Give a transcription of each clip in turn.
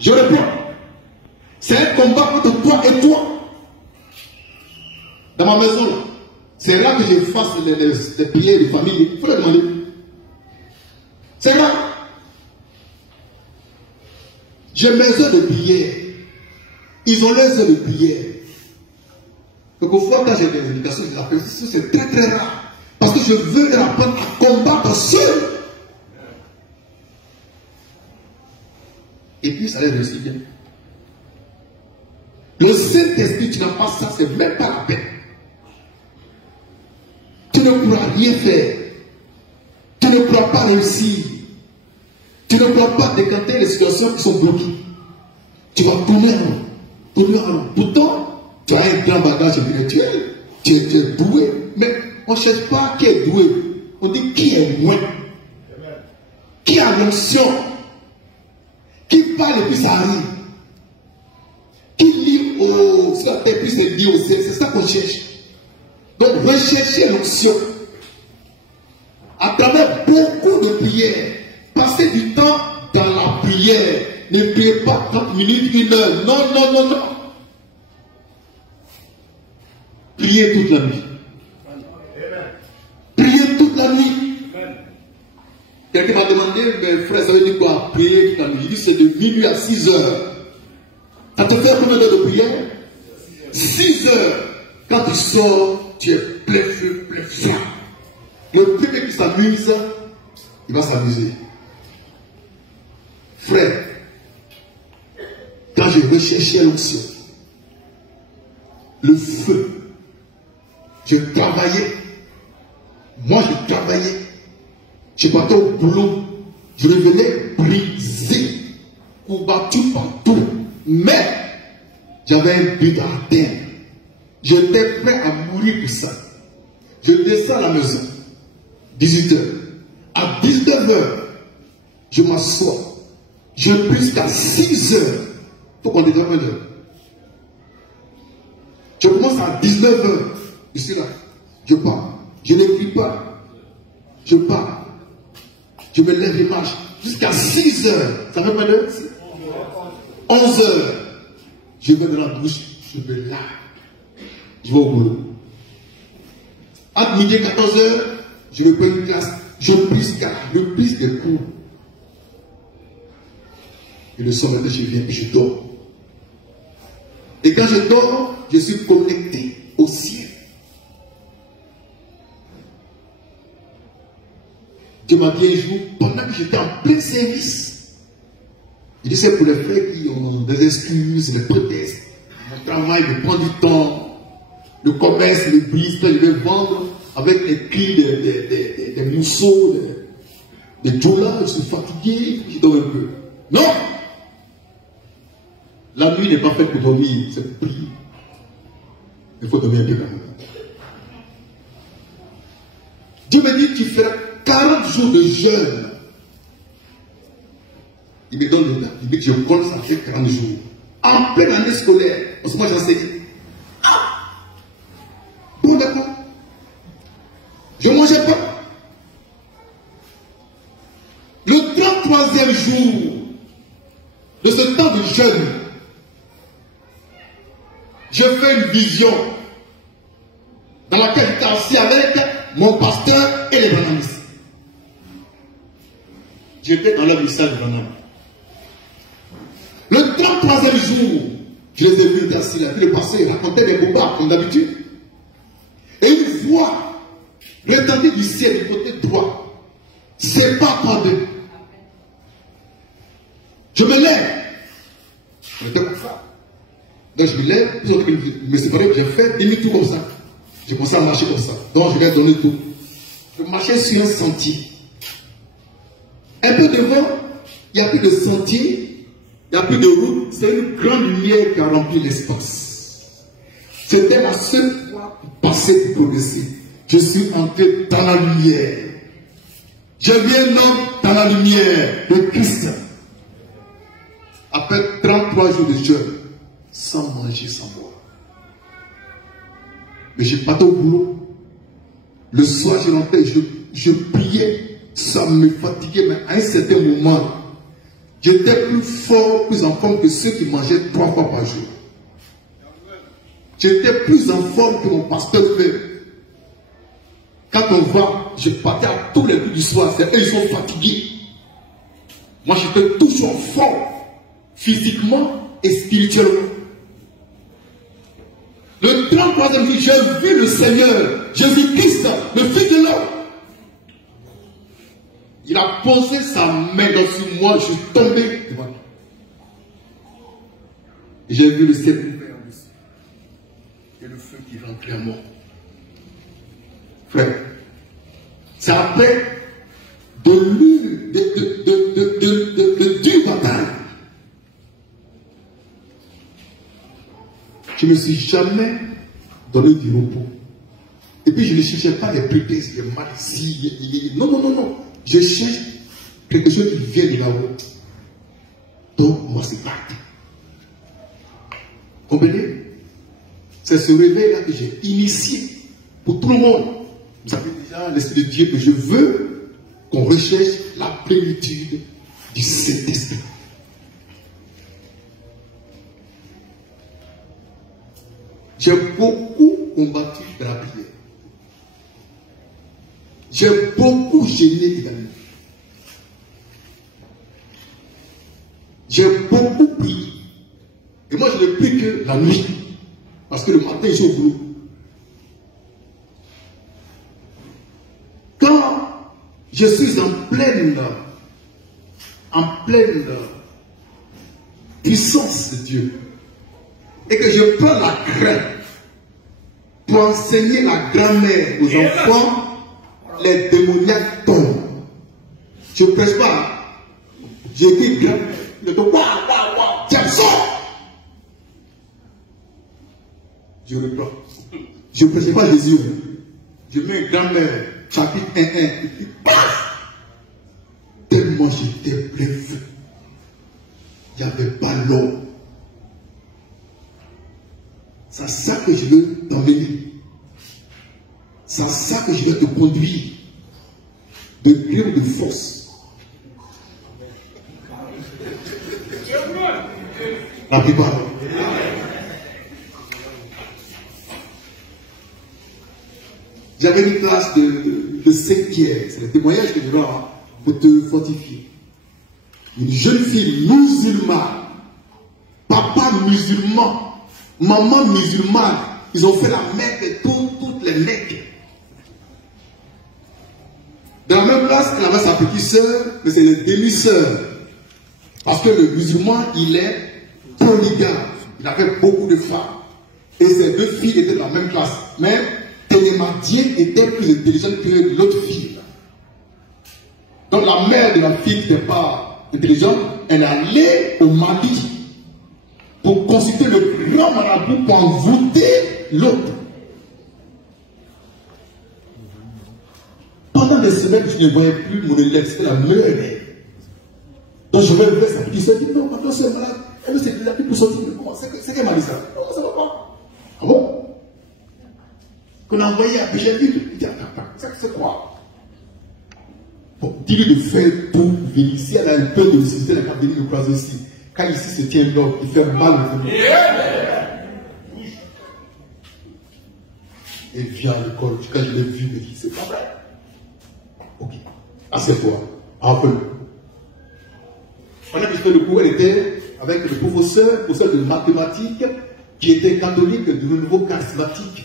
Je réponds. C'est un combat entre toi et toi. Dans ma maison, c'est là que je fasse les prières de famille. Il faut le demander. C'est là. J'ai mes heures de prière. Ils ont leurs heures de prière. Donc, au fond, quand j'ai des indications, je les appelle. C'est très très rare. Parce que je veux leur apprendre à combattre seul. Et puis, ça les réussit bien. Le Saint-Esprit, tu n'as pas ça, c'est même pas la peine. Tu ne pourras rien faire. Tu ne pourras pas réussir. Tu ne pourras pas décanter les situations qui sont bloquées. Tu vas tourner en rond. Tourner en rond. Pourtant, tu as un grand bagage intellectuel. Tu es doué. Mais on ne cherche pas qui est doué. On dit qui est moins. Qui a l'onction. Qui parle et puis ça arrive. Qui lit au ciel et puis c'est dit au ciel. C'est ça qu'on cherche. Donc recherchez l'onction. À travers beaucoup de prières. Passez du temps dans la prière. Ne priez pas 30 minutes, 1 heure. Non, non, non, non. Priez toute la nuit. Priez toute la nuit. Quelqu'un m'a demandé, mais frère, ça veut dire quoi? Prier toute la nuit. Il dit c'est de minuit à 6 heures. Ça te fait combien d'heures de prière? 6 heures. Quand tu sors, tu es plein feu, plein feu. Le premier qui s'amuse, il va s'amuser. Frère, quand j'ai recherché l'onction, le feu, j'ai travaillé. Moi, je travaillais. Je partais au boulot. Je revenais brisé, combattu partout. Mais, j'avais un but à atteindre. J'étais prêt à mourir pour ça. Je descends à la maison. 18 heures. À 19 heures, je m'assois. Je prie jusqu'à 6 heures. Il faut qu'on détermine l'heure. Je commence à 19 heures. Je suis là. Je pars. Je n'écris pas. Je pars. Je me lève et marche. Jusqu'à 6 heures. Ça fait combien d'heures? 11 heures. Je vais dans la douche. Je me lave. Je vais au boulot. Entre midi et 14 heures, je reprends une classe. Je prise des cours. Et le soir, je viens et je dors. Et quand je dors, je suis connecté au ciel. Dieu m'a dit un jour, pendant que j'étais en plein service, il dit c'est pour les frères qui ont des excuses, les protestes. Mon travail me prend du temps. Le commerce me brise, je vais vendre avec les cris des mousseaux, des djoulas, je suis fatigué, je dors un peu. Non! La nuit n'est pas faite pour dormir, c'est pour prier. Il faut dormir bien quand même. Dieu me dit, tu feras 40 jours de jeûne. Il me donne le temps. Il me dit, je colle ça fait 40 jours. En pleine année scolaire. Parce que moi j'enseigne. Ah! Bon, d'accord. Je ne mangeais pas. Le 33e jour de ce temps de jeûne, je fais une vision dans laquelle j'étais assis avec mon pasteur et les brananistes. J'étais dans leur message de Branham. Le 33e jour, je les ai vus assis là, puis le pasteur racontait des bobards comme d'habitude. Et une voix retendit du ciel du côté droit. C'est pas pendant. Je me lève. On était comme ça. Donc je me lève, puis je me séparais, j'ai fait demi-tour comme ça. J'ai commencé à marcher comme ça. Donc je vais donner tout. Je marchais sur un sentier. Un peu devant, il n'y a plus de sentier, il n'y a plus de route. C'est une grande lumière qui a rempli l'espace. C'était ma seule fois pour passer, pour progresser. Je suis entré dans la lumière. Je viens donc dans la lumière de Christ. Après 33 jours de jeûne, sans manger, sans boire. Mais je partais au boulot. Le soir, je rentrais, je priais. Ça me fatiguait, mais à un certain moment, J'étais plus fort, plus en forme que ceux qui mangeaient 3 fois par jour. J'étais plus en forme que mon pasteur frère. Quand on va, je partais à tous les coups du soir, c'est eux, ils sont fatigués. Moi, j'étais toujours fort, physiquement et spirituellement. Le 33e jour, j'ai vu le Seigneur, Jésus-Christ, le Fils de l'homme. Il a posé sa main sur moi, je suis tombé devant lui. Et j'ai vu le ciel ouvert dessus. Et le feu qui rentrait en moi. Frère, c'est après de dure bataille. Je ne me suis jamais donné du repos. Et puis je ne cherchais pas des prétextes, des maladies. Non, non, non, non. Je cherche quelque chose qui vient de là-haut. Donc, moi, c'est parti. Comprenez? C'est ce réveil-là que j'ai initié pour tout le monde. Vous savez déjà l'Esprit de Dieu que je veux qu'on recherche la plénitude du Saint-Esprit. J'ai beaucoup combattu dans la prière. J'ai beaucoup gêné également. J'ai beaucoup prié. Et moi, je ne prie que la nuit. Parce que le matin, je suis au boulot. Quand je suis en pleine puissance de Dieu, et que je prends la crainte pour enseigner la grammaire aux enfants, les démoniaques tombent. Je ne prêche pas. J'ai dit grammaire. Je dis waouh, tiens, sors. Je reprends. Je ne prêche pas Jésus. Je mets grammaire, chapitre 1, et puis paf. Tellement j'étais plein feu. Il n'y avait pas l'eau. C'est ça que je veux t'emmener. C'est ça que je veux te conduire. De Dieu ou de force. La plupart. J'avais une classe de 5e. C'est le témoignage que je dois avoir pour te fortifier. Une jeune fille musulmane, papa musulman, maman musulmane, ils ont fait la Mecque et toutes les Mecques. Dans la même classe, elle avait sa petite sœur, mais c'est une demi-sœur. Parce que le musulman, il est polygame. Il avait beaucoup de femmes. Et ces deux filles étaient dans la même classe. Mais Télématien était plus intelligente que l'autre fille. Donc la mère de la fille qui n'était pas intelligente, elle allait au Mali pour consulter le grand marabout pour envoûter l'autre. Pendant des semaines, je ne voyais plus mon élève, c'était la meilleure élève. Donc je vais vers sa petite soeur, je dis non, maintenant c'est malade, elle ne s'est plus pour sortir. C'est qu'elle m'a dit ça. Non, ça va pas. Ah bon? Qu'on a envoyé à Béchaville, il dit attends, c'est quoi? Bon, dis-lui de faire tout, venir ici, elle a un peu de nécessité, elle n'a pas venu me croiser ici. Quand ici se tient l'homme, il fait mal au genou. Et vient à l'école, quand je l'ai vu, il me dit c'est pas vrai. Ok, assieds-toi, rappelle-le. Pendant que je fais le cours, elle était avec le professeur de mathématiques qui était catholique du renouveau charismatique.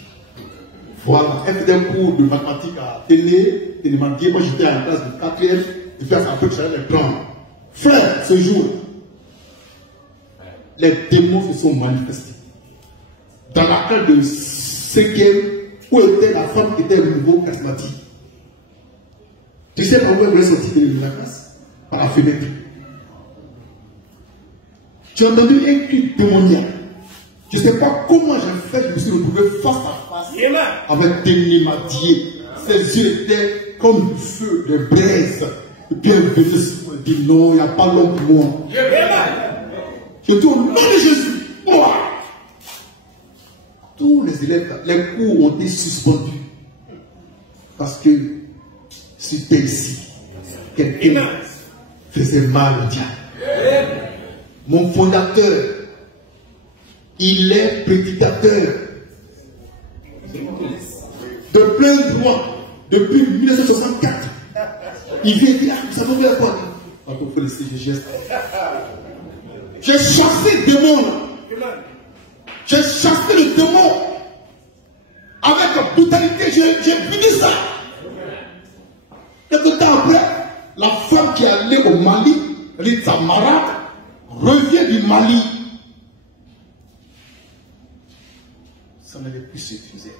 Voilà, elle faisait un cours de mathématiques à télémathématiques. Moi j'étais en classe de 4e, et puis après que j'allais les prendre. Frère, ce jour, les démons se sont manifestés. Dans la classe de 5e, où était la femme qui était le nouveau charismatique. Tu sais pourquoi elle voulait sortir de la classe? Par la fenêtre. Tu as entendu un cri démoniaque. Je ne sais pas comment j'ai fait, je me suis retrouvé face à face avec Télémathieu. Ses yeux étaient comme du feu, de braise. Et puis elle venait sur moi et dit non, il n'y a pas l'homme pour moi. Je dis au nom de Jésus. Tous les élèves, les cours ont été suspendus. Parce que c'était ici. Quelqu'un faisait mal au diable. Mon fondateur, il est prédicateur. De plein droit, depuis 1964. Il vient dire, ah, vous savez bien quoi? J'ai chassé le démon. J'ai chassé le démon. Avec brutalité, j'ai fini ça. Quelques temps après, la femme qui est allée au Mali, les Tamara, revient du Mali. Ça n'allait plus suffiser.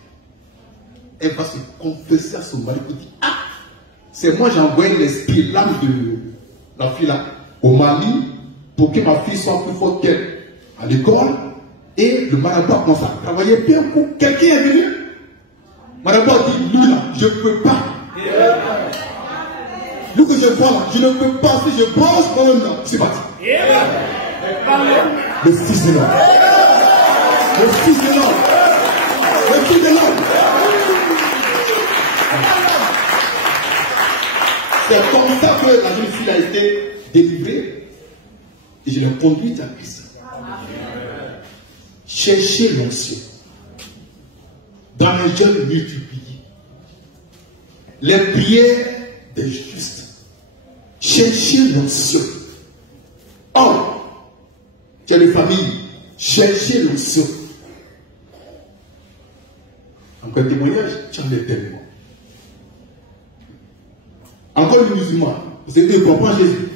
Elle va se confesser à son mari pour dire, ah, c'est moi j'ai envoyé l'esprit, l'âme de la fille là, au Mali, pour que ma fille soit plus forte qu'elle à l'école. Et le marabout a commencé à travailler bien pour quelqu'un est venu. Le marabout a dit, lui là, je ne peux pas. Lui que je vois là, je ne peux pas. Si je pense, moi-même là, c'est parti. Le fils de l'homme. Le fils de l'homme. Le fils de l'homme. C'est comme ça que la jeune fille a été délivrée. Et je l'ai conduite à Christ. Cherchez l'onction. Dans les jeunes multipliés. Les prières des justes. Cherchez l'onction. Or, tu as les familles. Cherchez l'onction. Encore un témoignage, tu en es tellement. Encore le musulman. Vous savez, il ne comprend pas Jésus.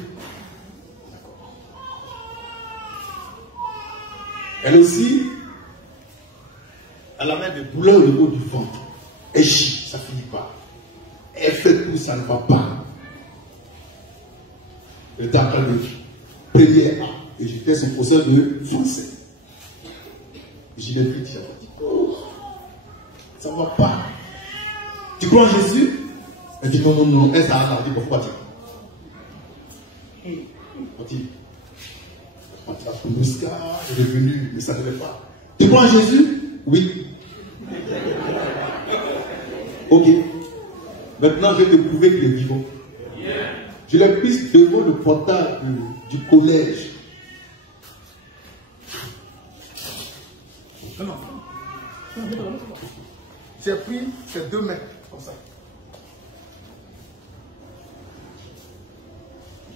Elle aussi, elle a même des douleurs au niveau du ventre. Elle chie, ça ne finit pas. Elle fait tout, ça ne va pas. Elle était en train de prier et j'ai fait son procès de français. Je l'ai vu dire, oh, ça ne va pas. Tu crois en Jésus? Elle dit non, non, non. Elle s'arrête, elle dit pourquoi dire? La Kounouska est devenue, mais ça ne l'est pas. Tu crois en Jésus? Oui. Ok. Maintenant, je vais te prouver qu'il est vivant. Je l'ai pris devant le portail du collège. Non, non. J'ai pris ces 2 mètres, comme ça.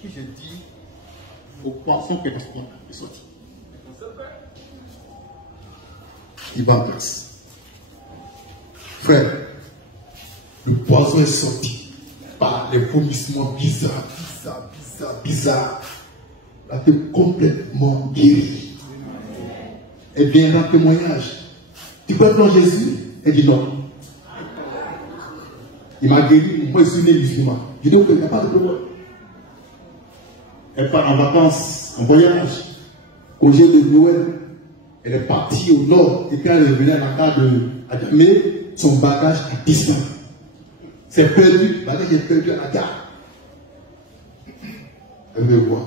Puis j'ai dit au poisson que l'espoir est sorti. Il va en place. Frère, le poison est sorti par les vomissements bizarres. Elle a été complètement guérie. Elle vient dans le témoignage. Tu peux prendre Jésus? Elle dit non. Il m'a guéri, moi je suis né musulman. Je dis ok, il n'y a pas de problème. Elle part en vacances, en voyage, congé de Noël. Elle est partie au nord. Et quand elle est revenue à la gare de Adamé, son bagage a disparu. C'est perdu. Le bagage est perdu à la gare. Elle veut voir.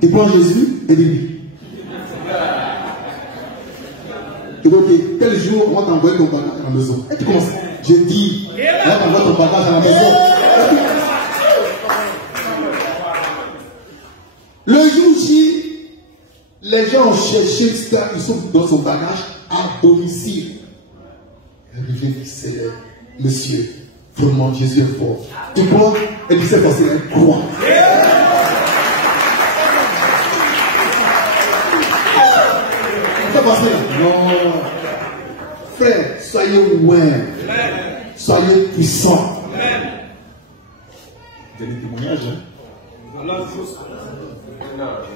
Tu prends Jésus? Elle dit oui. Et donc, quel jour on va t'envoyer ton bagage à la maison? Et tu commences. Je dis, on va t'envoyer ton bagage à la maison. Le jour J, les gens ont cherché, ils sont dans son bagage à domicile. Elle revient, c'est monsieur, vraiment Jésus est fort. Tu crois? Elle dit c'est parce qu'elle croit. C'est passé? Non. Frère, soyez ouverts. Soyez puissants. Vous avez des témoignages, hein?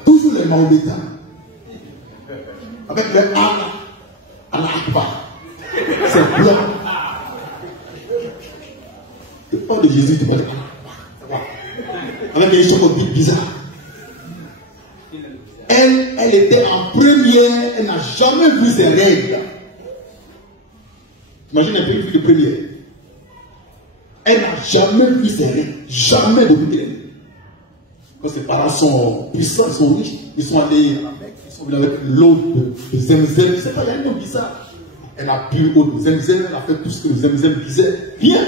Toujours les Mahométans. Avec le Allah Akbar. C'est blanc. Tu parles de Jésus, tu parles de Allah. Avec des choses bizarres. Elle était en première, elle n'a jamais vu ses règles. Imagine un peu de première. Elle n'a jamais vu ses règles. Jamais de règles. Quand ses parents sont puissants, ils sont riches, ils sont allés à la Mecque, ils sont venus avec l'eau de Zemzem. C'est pas un nom bizarre. Elle a bu l'eau de Zemzem, elle a fait tout ce que Zemzem disait. Rien.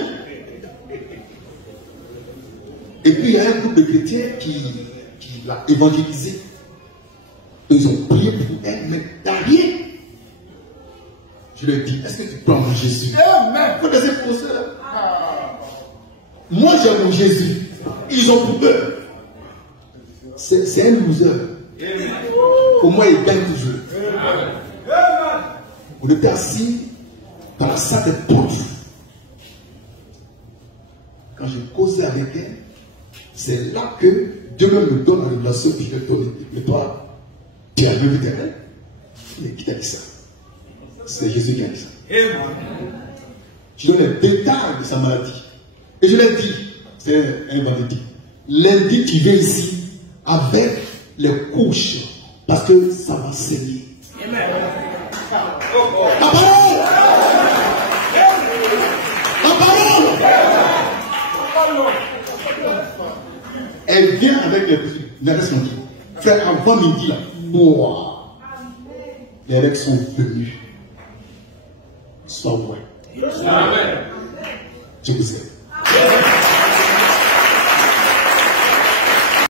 Et puis il y a un groupe de chrétiens qui l'a évangélisé. Ils ont prié pour elle, mais rien. Je leur ai dit, est-ce que tu crois en Jésus? Vous connaissez pour ça? Moi j'ai mon Jésus. Ils ont pour eux. C'est un loser. Au moins il gagne toujours. On était assis dans la salle des portes. Quand j'ai causé avec elle, c'est là que Dieu me donne la révélation qui me donne. Mais toi, tu as vu l'éternel? Mais qui t'a dit ça? C'est Jésus qui a dit ça. Je donne les détails de sa maladie. Et je l'ai dit, c'est un vendredi. Lundi, tu viens ici avec les couches parce que ça va saigner. La parole! La parole! Elle vient avec les couches. Laisse mon Dieu. Frère, avant midi là. Wow. Les règles sont venues. Sois vrai. Je vous aime.